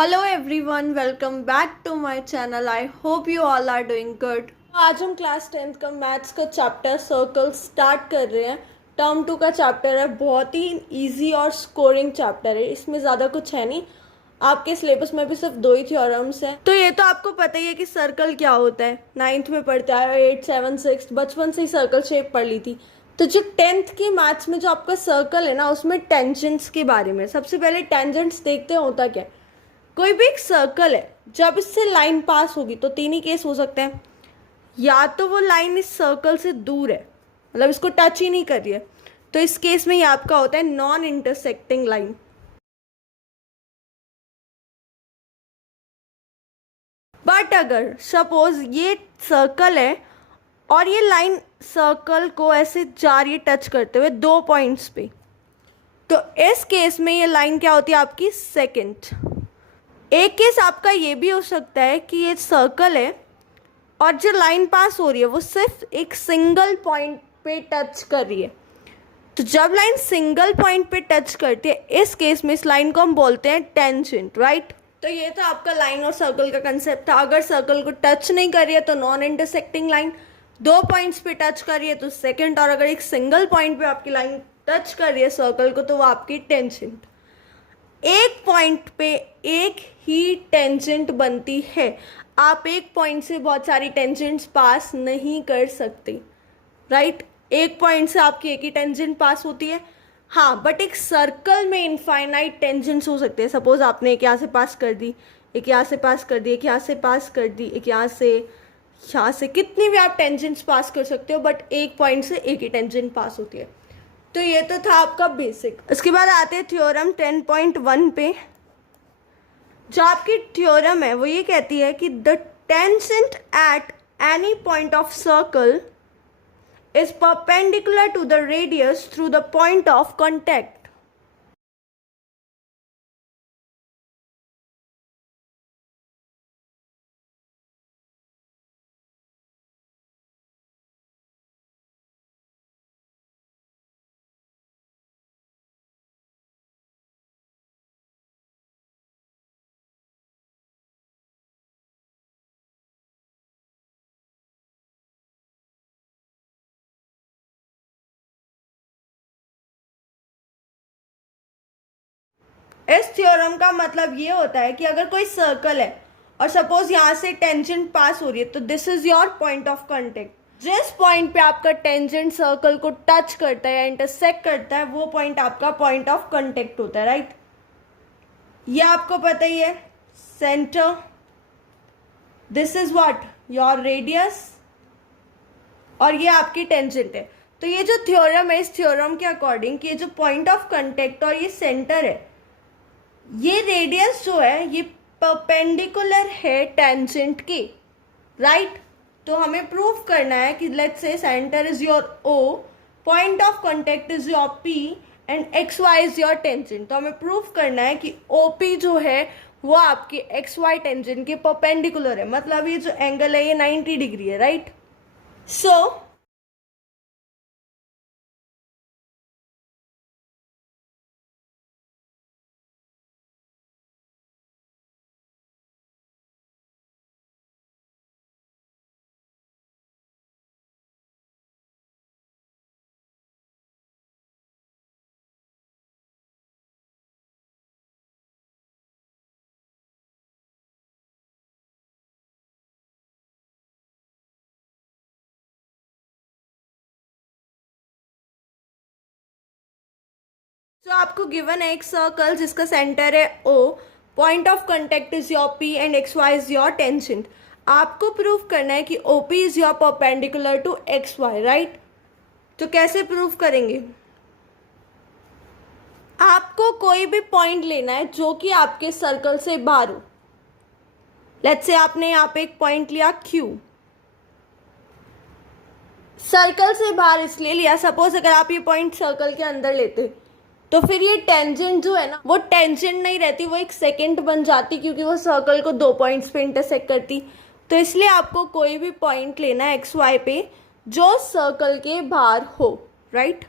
Hello everyone, welcome back to my channel. I hope you all are doing good. आज हम class 10th का maths का chapter circle start कर रहे हैं। टर्म 2 का चैप्टर है, बहुत ही इजी और स्कोरिंग चैप्टर है। इसमें ज़्यादा कुछ है नहीं, आपके सिलेबस में भी सिर्फ 2 ही थ्योरम्स हैं। तो ये तो आपको पता ही है कि सर्कल क्या होता है, 9th में पढ़ता है, 8, 7, 6 बचपन से ही सर्कल शेप पढ़ ली थी। तो जो 10th की मैथ्स में जो आपका सर्कल है ना, उसमें टेंजेंट्स के बारे में सबसे पहले टेंजेंट्स देखते हैं होता क्या है। कोई भी एक सर्कल है, जब इससे लाइन पास होगी तो तीन ही केस हो सकते हैं। या तो वो लाइन इस सर्कल से दूर है, मतलब इसको टच ही नहीं कर रही है, तो इस केस में ये आपका होता है नॉन इंटरसेक्टिंग लाइन। बट अगर सपोज ये सर्कल है और ये लाइन सर्कल को ऐसे जा रही है टच करते हुए 2 पॉइंट्स पे, तो इस केस में ये लाइन क्या होती है आपकी सेकंड। एक केस आपका ये भी हो सकता है कि ये सर्कल है और जो लाइन पास हो रही है वो सिर्फ एक सिंगल पॉइंट पे टच कर रही है। तो जब लाइन सिंगल पॉइंट पे टच करती है, इस केस में इस लाइन को हम बोलते हैं टेंजेंट, राइट। तो ये तो आपका लाइन और सर्कल का कंसेप्ट था। अगर सर्कल को टच नहीं कर रही है तो नॉन इंटरसेक्टिंग लाइन, 2 पॉइंट्स पे टच कर रही है तो सेकंड, और अगर एक सिंगल पॉइंट पे आपकी लाइन टच कर रही है सर्कल को तो वो आपकी टेंजेंट। एक पॉइंट पे एक ही टेंजेंट बनती है। आप एक पॉइंट से बहुत सारी टेंजेंट्स पास नहीं कर सकते, राइट। एक पॉइंट से आपकी एक ही टेंजेंट पास होती है। हाँ, बट एक सर्कल में इनफाइनाइट टेंजेंट्स हो सकते हैं। सपोज आपने एक यहाँ से पास कर दी, एक यहाँ से पास कर दी, एक यहाँ से पास कर दी, एक यहाँ से, कितनी भी आप टेंजेंट्स पास कर सकते हो, बट एक पॉइंट से एक ही टेंजेंट पास होती है। तो ये तो था आपका बेसिक। उसके बाद आते हैं थ्योरम 10.1 पे। जो आपकी थ्योरम है वो ये कहती है कि the tangent at any point of circle is perpendicular to the radius through the point of contact. इस थ्योरम का मतलब ये होता है कि अगर कोई सर्कल है और सपोज यहाँ से टेंजेंट पास हो रही है, तो this is your point of contact. जिस पॉइंट पे आपका टेंजेंट सर्कल को टच करता है या इंटरसेक्ट करता है, वो पॉइंट आपका पॉइंट ऑफ कॉन्टेक्ट होता है, राइट। ये आपको पता ही है, centre, this is what your radius, और ये आपकी टेंजेंट है। तो ये जो थ्योरम है, इस थ्योरम के अकॉर्डिंग कि ये जो पॉइंट ऑफ कॉन्टेक्ट और ये सेंटर है, ये रेडियस जो है ये परपेंडिकुलर है टेंजेंट के, राइट। तो हमें प्रूव करना है कि let's say centre is your O, point of contact is your P and X Y is your tangent. तो हमें प्रूव करना है कि ओ पी जो है वो आपके एक्स वाई टेंजेंट के परपेंडिकुलर है। मतलब ये जो एंगल है ये 90 डिग्री है, राइट। सो तो आपको गिवन है एक सर्कल जिसका सेंटर है O, point of contact is your P and X Y is your tangent. आपको प्रूव करना है कि O P is your perpendicular to X Y, right. तो कैसे प्रूव करेंगे? आपको कोई भी पॉइंट लेना है जो कि आपके सर्कल से बाहर हो। लेट्स से आपने यहाँ पे एक पॉइंट लिया Q, सर्कल से बाहर इसलिए लिया, सपोज अगर आप ये पॉइंट सर्कल के अंदर लेते तो फिर ये टेंजेंट जो है ना, वो टेंजेंट नहीं रहती, वो एक सेकेंड बन जाती, क्योंकि वो सर्कल को 2 पॉइंट्स पे इंटरसेक्ट करती। तो इसलिए आपको कोई भी पॉइंट लेना है एक्स वाई पे जो सर्कल के बाहर हो, राइट।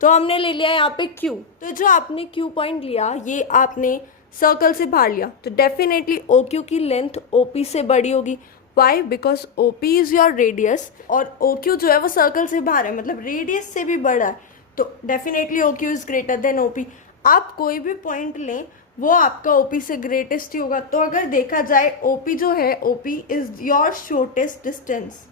तो हमने ले लिया यहाँ पे Q। तो जो आपने Q पॉइंट लिया, ये आपने सर्कल से बाहर लिया तो डेफिनेटली ओ क्यू की लेंथ ओ पी से बड़ी होगी. Why? Because O P is your radius और ओ क्यू जो है वो सर्कल से बाहर है, मतलब रेडियस से भी बड़ा है, तो definitely O Q is greater than O P. आप कोई भी पॉइंट लें वो आपका ओ पी से ग्रेटेस्ट ही होगा. तो अगर देखा जाए ओ पी जो है, O P is your shortest distance.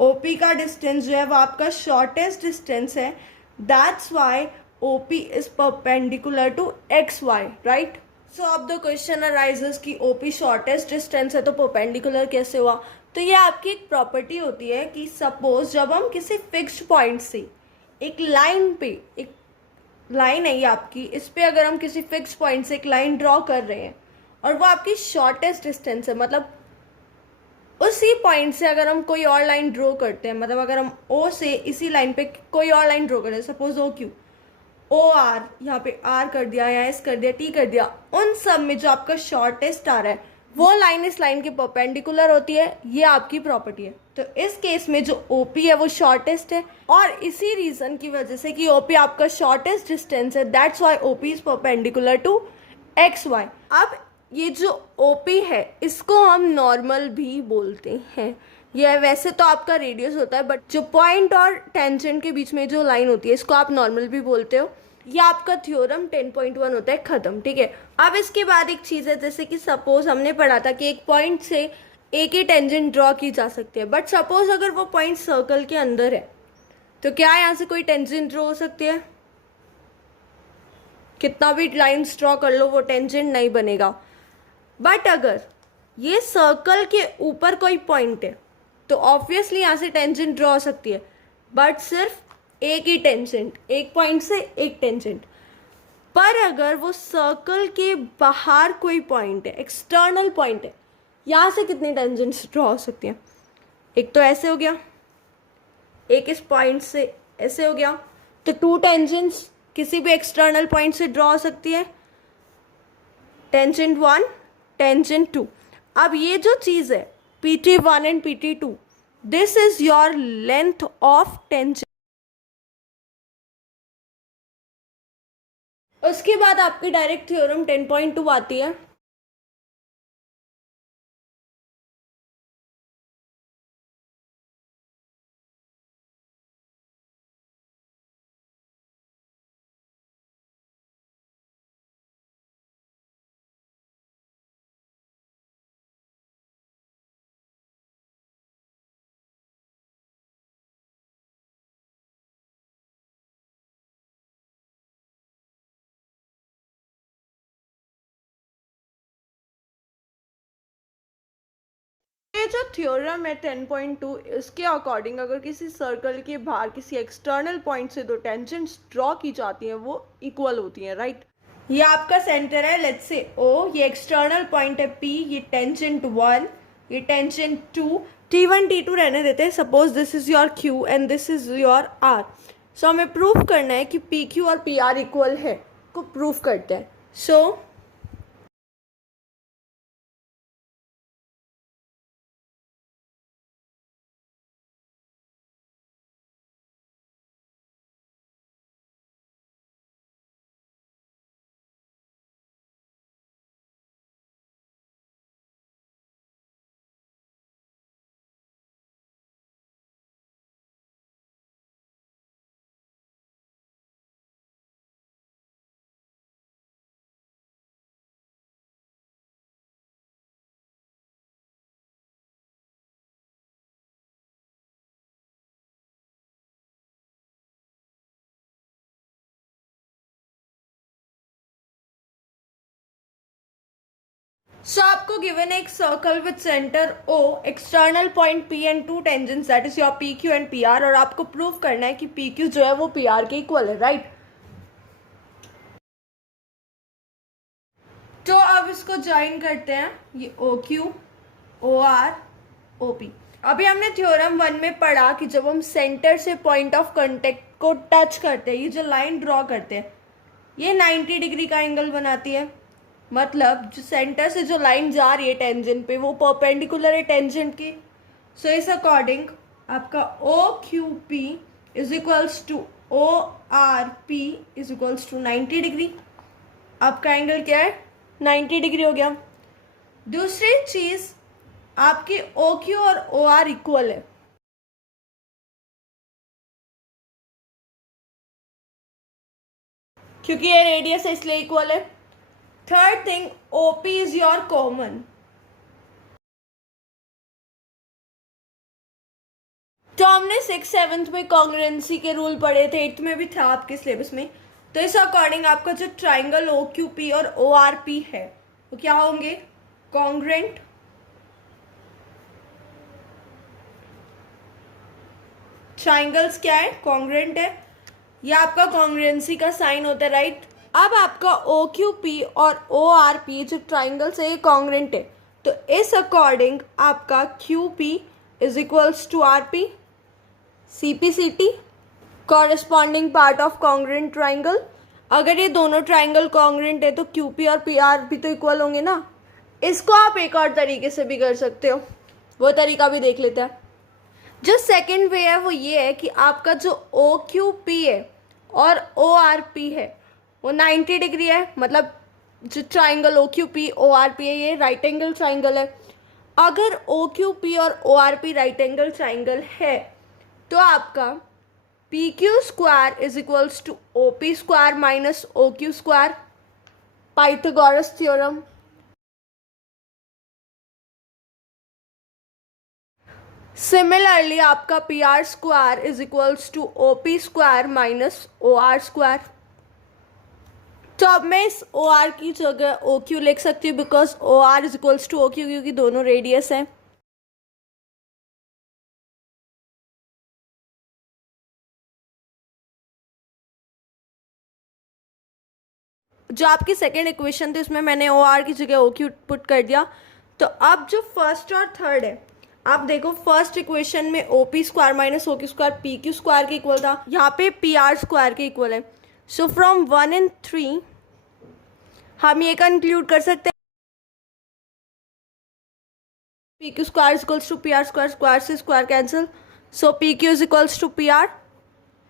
OP का डिस्टेंस जो है वो आपका शॉर्टेस्ट डिस्टेंस है. That's why OP is perpendicular to X Y, right? So अब द क्वेश्चन अराइजेस कि ओपी शॉर्टेस्ट डिस्टेंस है तो परपेंडिकुलर कैसे हुआ? तो ये आपकी एक प्रॉपर्टी होती है कि सपोज जब हम किसी फिक्स्ड पॉइंट से एक लाइन पे, एक लाइन है ये आपकी, इस पे अगर हम किसी फिक्स्ड पॉइंट से एक लाइन ड्रॉ कर रहे हैं और वो आपकी शॉर्टेस्ट डिस्टेंस है, मतलब उसी पॉइंट से अगर हम कोई और लाइन ड्रॉ करते हैं, मतलब अगर हम ओ से इसी लाइन पे कोई और लाइन ड्रॉ करें, suppose O Q, O R, यहाँ पे आर कर दिया या एस कर दिया, टी कर दिया, उन सब में जो आपका शॉर्टेस्ट आ रहा है वो लाइन इस लाइन के परपेंडिकुलर होती है. ये आपकी प्रॉपर्टी है. तो इस केस में जो ओपी है वो शॉर्टेस्ट है और इसी रीजन की वजह से कि ओपी आपका शॉर्टेस्ट डिस्टेंस है, that's why OP is perpendicular to X Y. अब ये जो ओपी है इसको हम नॉर्मल भी बोलते हैं. यह वैसे तो आपका रेडियस होता है, बट जो पॉइंट और टेंजेंट के बीच में जो लाइन होती है इसको आप नॉर्मल भी बोलते हो. ये आपका थ्योरम 10.1 होता है खत्म. ठीक है. अब इसके बाद एक चीज़ है, जैसे कि सपोज हमने पढ़ा था कि एक पॉइंट से एक ही टेंजेंट ड्रॉ की जा सकती है, बट सपोज अगर वो पॉइंट सर्कल के अंदर है तो क्या यहाँ से कोई टेंजेंट ड्रॉ हो सकती है? कितना भी लाइन्स ड्रॉ कर लो वो टेंजेंट नहीं बनेगा. बट अगर ये सर्कल के ऊपर कोई पॉइंट है तो ऑब्वियसली यहाँ से टेंजेंट ड्रॉ हो सकती है, बट सिर्फ एक ही टेंजेंट, एक पॉइंट से एक टेंजेंट. पर अगर वो सर्कल के बाहर कोई पॉइंट है, एक्सटर्नल पॉइंट है, यहाँ से कितनी टेंजेंट्स ड्रॉ हो सकती हैं? एक तो ऐसे हो गया, एक इस पॉइंट से ऐसे हो गया, तो 2 टेंजेंट्स किसी भी एक्सटर्नल पॉइंट से ड्रॉ हो सकती है. Tangent 1, tangent 2. अब ये जो चीज़ है PT1 and PT2, this is your length of tangent. उसके बाद आपकी डायरेक्ट थ्योरम 10.2 आती है. ये जो थ्योरम है 10.2, इसके अकॉर्डिंग अगर किसी सर्कल के बाहर किसी एक्सटर्नल पॉइंट से 2 टेंजेंट्स ड्रॉ की जाती हैं वो इक्वल होती हैं, राइट? ये आपका सेंटर है, लेट्स से O, ये एक्सटर्नल पॉइंट है P, ये टेंजेंट 1, ये टेंजेंट 2, T1 T2 रहने देते हैं. Suppose this is your Q and this is your R. सो हमें प्रूव करना है कि PQ और PR इक्वल है, को प्रूव करते हैं. सो सो आपको गिवन है एक circle with centre O, external point P and 2 tangents, that is your PQ and PR, और आपको प्रूव करना है कि PQ जो है वो PR के इक्वल है, राइट? तो अब इसको ज्वाइन करते हैं, ये OQ, OR, OP. अभी हमने थ्योरम 1 में पढ़ा कि जब हम सेंटर से पॉइंट ऑफ कांटेक्ट को टच करते हैं, ये जो लाइन ड्रॉ करते हैं, ये 90 डिग्री का एंगल बनाती है. मतलब जो सेंटर से जो लाइन जा रही है टेंजेंट पे वो परपेंडिकुलर है टेंजेंट की. सो इस अकॉर्डिंग आपका OQP is equals to ORP is equals to 90 degree. आपका एंगल क्या है, 90 डिग्री हो गया। दूसरी चीज, आपकी OQ और OR इक्वल है, क्योंकि ये रेडियस है इसलिए इक्वल है। Third thing, OP is your common. तो हमने 6th-7th में कॉन्ग्रुएंसी के रूल पढ़े थे, 8th में भी था आपके सिलेबस में। तो इस अकॉर्डिंग आपका जो ट्राइंगल OQP और ORP है वो क्या होंगे, कॉन्ग्रुएंट। ट्राइंगल्स क्या है, कॉन्ग्रुएंट है। यह आपका कॉन्ग्रुएंसी का साइन होता है, राइट। अब आपका OQP और ORP जो ट्राइंगल्स है ये कॉन्ग्रुएंट है, तो इस अकॉर्डिंग आपका QP is equals to RP, CP/CT corresponding part of congruent triangle. अगर ये दोनों ट्राइंगल कॉन्ग्रुएंट है तो QP और PR भी तो इक्वल होंगे ना। इसको आप एक और तरीके से भी कर सकते हो, वो तरीका भी देख लेते हैं। जो सेकंड वे है वो ये है कि आपका जो OQP है और ORP है वो 90 डिग्री है, मतलब जो ट्राइंगल OQP ORP है ये राइट एंगल ट्राइंगल है। अगर OQP और ORP राइट एंगल ट्राइंगल है तो आपका PQ square is equals to OP square minus OQ square, Pythagoras theorem. Similarly आपका PR square is equals to OP square minus OR square. तो अब मैं इस OR की जगह OQ लिख सकती हूँ because OR is equals to OQ, क्योंकि दोनों रेडियस हैं। जो आपकी सेकेंड इक्वेशन थी उसमें मैंने OR की जगह OQ पुट कर दिया। तो अब जो फर्स्ट और थर्ड है, आप देखो फर्स्ट इक्वेशन में OP square minus OQ square PQ square के इक्वल था, यहाँ पे PR स्क्वायर के इक्वल है। सो फ्रॉम 1 and 3 हम ये कंक्लूड कर सकते हैं PQ square is equals to PR square, square से square cancel, so PQ is equals to PR,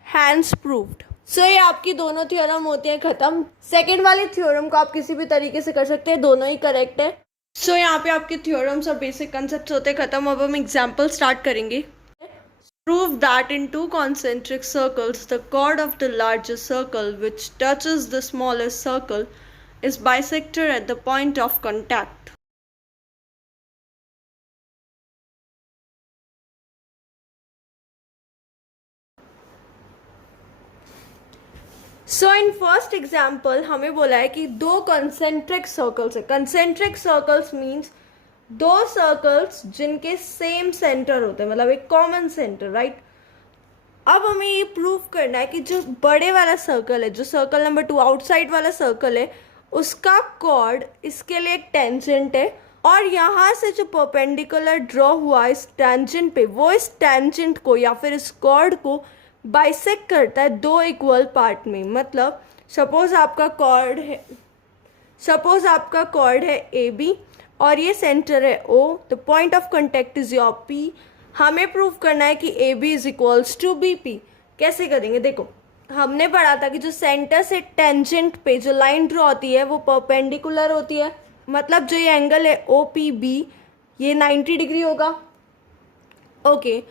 hence proved. So ये आपकी दोनों थ्योरम होते हैं खत्म। सेकेंड वाली थ्योरम को आप किसी भी तरीके से कर सकते हैं, दोनों ही करेक्ट है। सो यहाँ पे आपके थ्योरम्स और बेसिक कंसेप्ट होते हैं खत्म। अब हम एग्जाम्पल स्टार्ट करेंगे। Prove that in to concentric circles the chord of the largest circle which touches the smallest circle is bisector at the point of contact. So in first example हमें बोला है कि दो कंसेंट्रिक सर्कल्स है। Concentric circles means दो circles जिनके same centre होते हैं, मतलब एक कॉमन सेंटर, राइट। अब हमें ये प्रूव करना है कि जो बड़े वाला सर्कल है, जो सर्कल नंबर 2 आउटसाइड वाला सर्कल है, उसका कॉर्ड इसके लिए एक टेंजेंट है, और यहाँ से जो परपेंडिकुलर ड्रॉ हुआ इस टेंजेंट पे, वो इस टेंजेंट को या फिर इस कॉर्ड को बाइसेक्ट करता है दो इक्वल पार्ट में। मतलब सपोज आपका कॉर्ड है AB और ये सेंटर है O, the point of contact is your P। हमें प्रूव करना है कि AB is equals to BP। कैसे करेंगे, देखो हमने पढ़ा था कि जो सेंटर से टेंजेंट पे जो लाइन ड्रॉ होती है वो परपेंडिकुलर होती है, मतलब जो ये एंगल है OPB ये 90 डिग्री होगा। ओके,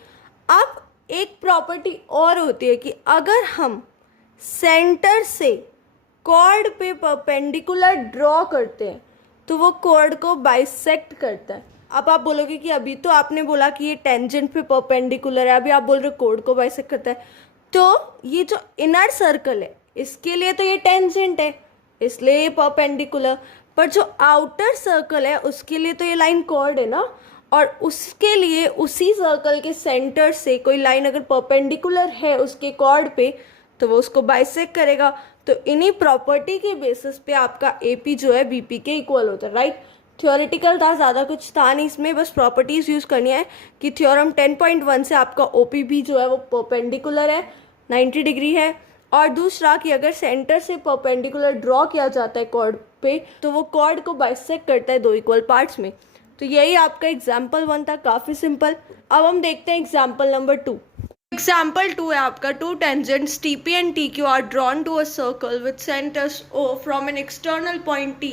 अब एक प्रॉपर्टी और होती है कि अगर हम सेंटर से कॉर्ड पे परपेंडिकुलर ड्रॉ करते हैं तो वो कॉर्ड को बाइसेक्ट करता है। अब आप बोलोगे कि अभी तो आपने बोला कि ये टेंजेंट पे परपेंडिकुलर है, अभी आप बोल रहे हो कॉर्ड को बाइसेक्ट करता है। तो ये जो इनर सर्कल है इसके लिए तो ये टेंजेंट है इसलिए ये परपेंडिकुलर, पर जो आउटर सर्कल है उसके लिए तो ये लाइन कॉर्ड है ना, और उसके लिए उसी सर्कल के सेंटर से कोई लाइन अगर परपेंडिकुलर है उसके कॉर्ड पे तो वो उसको बाइसेक्ट करेगा। तो इन्हीं प्रॉपर्टी के बेसिस पे आपका AP जो है BP के इक्वल होता है, राइट। थ्योरेटिकल था, ज़्यादा कुछ था नहीं इसमें, बस प्रॉपर्टीज़ यूज़ करनी है कि थ्योरम 10.1 से आपका OPB जो है वो परपेंडिकुलर है, 90 डिग्री है, और दूसरा कि अगर सेंटर से परपेंडिकुलर ड्रॉ किया जाता है कॉर्ड पे तो वो कॉर्ड को बाइसेक्ट करता है दो इक्वल पार्ट्स में। तो यही आपका एग्जाम्पल 1 था, काफ़ी सिंपल। अब हम देखते हैं एग्जाम्पल नंबर 2। एग्जाम्पल 2 है आपका, two tangents T P and T Q are drawn to a circle with centres O from an external point T,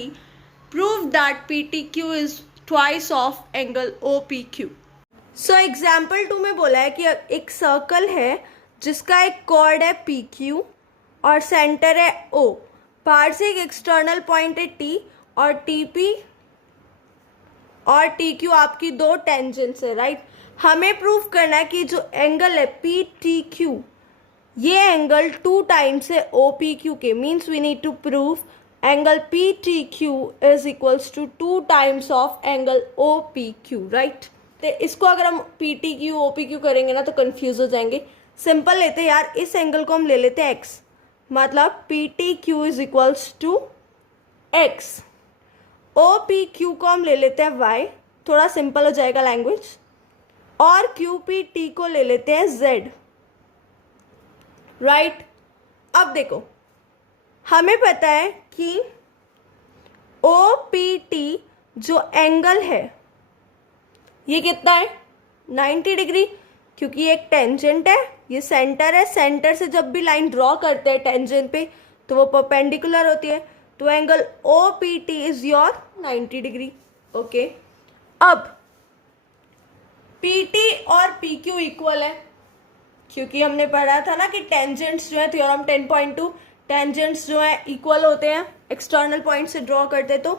prove that P T Q is twice of angle O P Q. So example 2 में बोला है कि एक circle है जिसका एक cord है P Q और सेंटर है ओ, बाहर से एक एक्सटर्नल पॉइंट है टी और टी पी और टी क्यू आपकी दो टेंजेंट्स है, राइट। हमें प्रूफ करना है कि जो एंगल है पी टी क्यू, ये एंगल 2 टाइम्स है ओ पी क्यू के, means we need to prove angle P T Q is equals to 2 times of angle O P Q, right. तो इसको अगर हम P T Q O P Q करेंगे ना तो कंफ्यूज हो जाएंगे। सिंपल लेते हैं यार, इस एंगल को हम ले लेते हैं एक्स, मतलब P T Q is equals to X. O P Q को हम ले लेते हैं वाई, थोड़ा सिंपल हो जाएगा लैंग्वेज, और क्यू पी टी को ले लेते हैं जेड, राइट। अब देखो हमें पता है कि ओ पी टी जो एंगल है ये कितना है 90 डिग्री, क्योंकि ये एक टेंजेंट है, ये सेंटर है, सेंटर से जब भी लाइन ड्रॉ करते हैं टेंजेंट पे तो वो परपेंडिकुलर होती है, तो angle O P T is your 90 degree, okay. अब पी टी और पी क्यू इक्वल है, क्योंकि हमने पढ़ा था ना कि टेंजेंट्स जो है, थ्योरम 10.2, टेंजेंट्स जो है इक्वल होते हैं एक्सटर्नल पॉइंट से ड्रॉ करते तो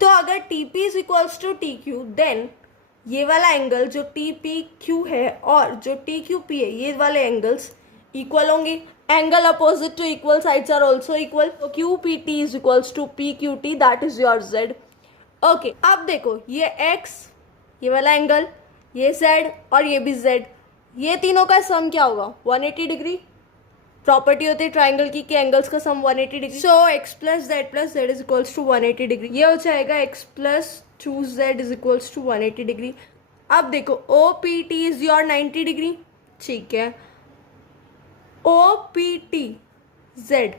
अगर T P is equals to T Q, then ये वाला एंगल जो टी पी क्यू है और जो टी क्यू पी है, ये वाले एंगल्स इक्वल होंगे। Angle opposite to equal sides are also equal, तो Q P T is equals to P Q T, that is your Z, okay. अब देखो ये एक्स, ये वाला एंगल, ये जेड और ये भी जेड, ये तीनों का सम क्या होगा 180 डिग्री। प्रॉपर्टी होती है ट्राइंगल की कि एंगल्स का sum 180 degree, so X plus Z is equals to 180 degree. ये हो जाएगा X plus 2z is equals to 180 degree. अब देखो O P T is your 90 degree, ठीक है। O P T Z,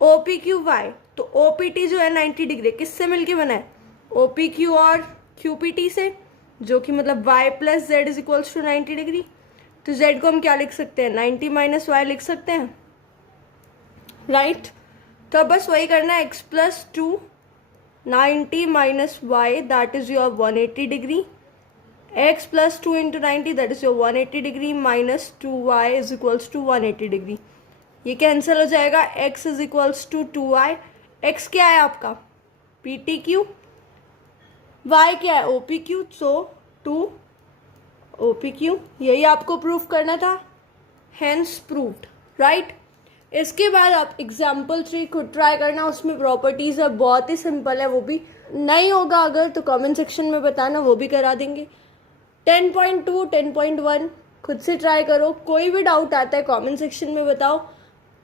O P Q Y, तो O P T जो है 90 डिग्री किससे मिलके बना है ओ पी क्यू और क्यू पी टी से, जो कि मतलब Y plus Z is equals to 90 degree. तो जेड को हम क्या लिख सकते हैं 90 माइनस वाई लिख सकते हैं, राइट। तो अब बस वही करना है, X plus 2 90 minus Y that is your 180 degree, x plus 2 into 90 that is your 180 degree minus 2y is equals to 180 degree. ये कैंसिल हो जाएगा, x is equals to 2y। x क्या है आपका पी टी क्यू, y क्या है O P Q, सो 2 ओ P Q, यही आपको प्रूफ करना था, हैंस प्रूव्ड, राइट। इसके बाद आप एग्जाम्पल 3 खुद ट्राई करना, उसमें प्रॉपर्टीज़ है, बहुत ही सिंपल है, वो भी नहीं होगा अगर तो कमेंट सेक्शन में बताना, वो भी करा देंगे। 10.2 10.1 खुद से ट्राई करो, कोई भी डाउट आता है कमेंट सेक्शन में बताओ।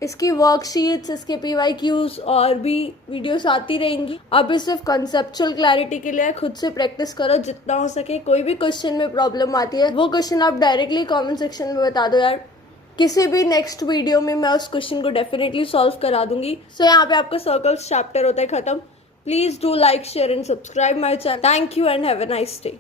इसकी वर्कशीट्स, इसके PYQs और भी वीडियोस आती रहेंगी। अभी सिर्फ कंसेप्चुअल क्लैरिटी के लिए खुद से प्रैक्टिस करो जितना हो सके। कोई भी क्वेश्चन में प्रॉब्लम आती है वो क्वेश्चन आप डायरेक्टली कमेंट सेक्शन में बता दो यार, किसी भी नेक्स्ट वीडियो में मैं उस क्वेश्चन को डेफिनेटली सॉल्व करा दूंगी। सो यहाँ पे आपका सर्कल्स चैप्टर होता है खत्म। Please do like share and subscribe my channel. Thank you and have a nice day.